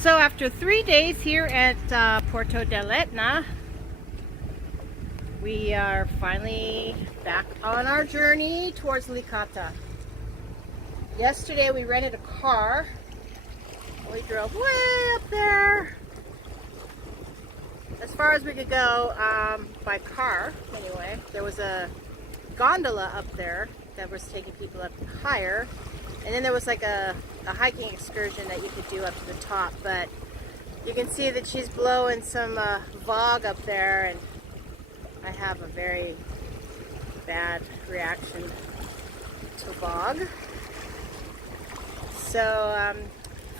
So after 3 days here at Porto del Etna, we are finally back on our journey towards Licata. Yesterday we rented a car. We drove way up there, as far as we could go by car anyway. There was a gondola up there that was taking people up higher, and then there was like a hiking excursion that you could do up to the top. But you can see that she's blowing some VOG up there, and I have a very bad reaction to VOG. So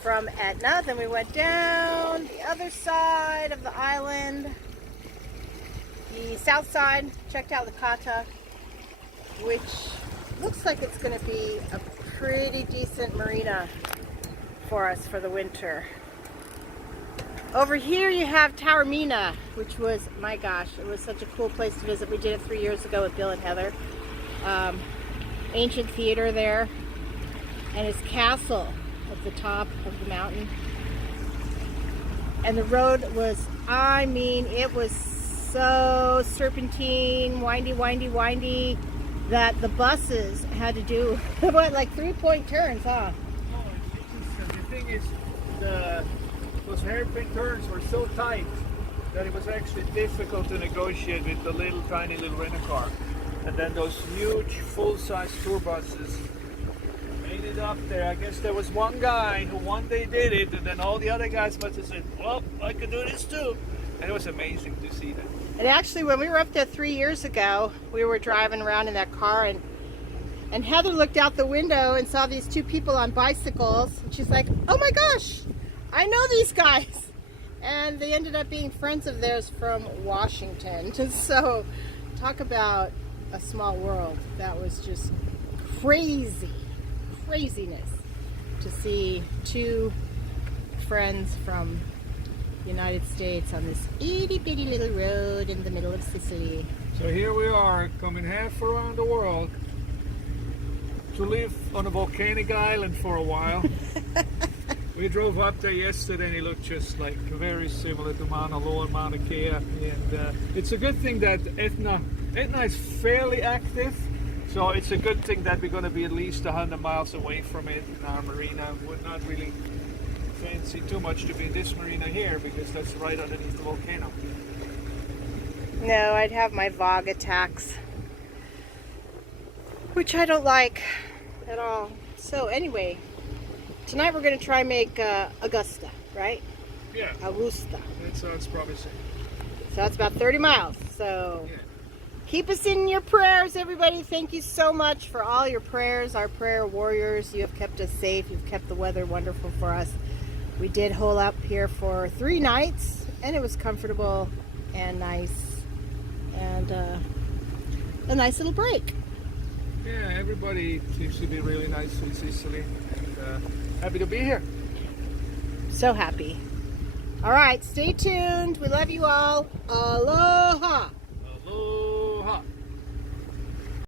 from Etna, then we went down the other side of the island, the south side, checked out Licata, which looks like it's going to be a pretty decent marina for us for the winter. Over here you have Marina, which was, my gosh, it was such a cool place to visit. We did it 3 years ago with Bill and Heather. Ancient theater there, and his castle at the top of the mountain. And the road was, I mean, it was so serpentine, windy, that the buses had to do, what, like 3-point turns, huh? Oh, the thing is, those hairpin turns were so tight that it was actually difficult to negotiate with the tiny little rent-a-car. And then those huge full-size tour buses made it up there. I guess there was one guy who one day did it, and then all the other guys must have said, well, I could do this too. And it was amazing to see that. And actually, when we were up there 3 years ago, we were driving around in that car, and Heather looked out the window and saw these two people on bicycles, and she's like, oh my gosh, I know these guys. And they ended up being friends of theirs from Washington. So talk about a small world. That was just craziness to see two friends from United States on this itty bitty little road in the middle of Sicily. So here we are, coming half around the world to live on a volcanic island for a while. We drove up there yesterday and it looked just like very similar to Mauna Loa and Mauna Kea. And it's a good thing that Etna is fairly active. So it's a good thing that we're going to be at least 100 miles away from it in our marina. We're not really fancy too much to be in this marina here because that's right underneath the volcano. No, I'd have my VOG attacks, which I don't like at all. So anyway, tonight we're going to try and make Augusta, right? Yeah. Augusta. That sounds promising. So that's about 30 miles. So yeah. Keep us in your prayers, everybody. Thank you so much for all your prayers, our prayer warriors. You have kept us safe. You've kept the weather wonderful for us. We did hole up here for 3 nights, and it was comfortable and nice, and a nice little break. Yeah, everybody seems to be really nice in Sicily, and happy to be here. So happy. All right, stay tuned. We love you all. Aloha.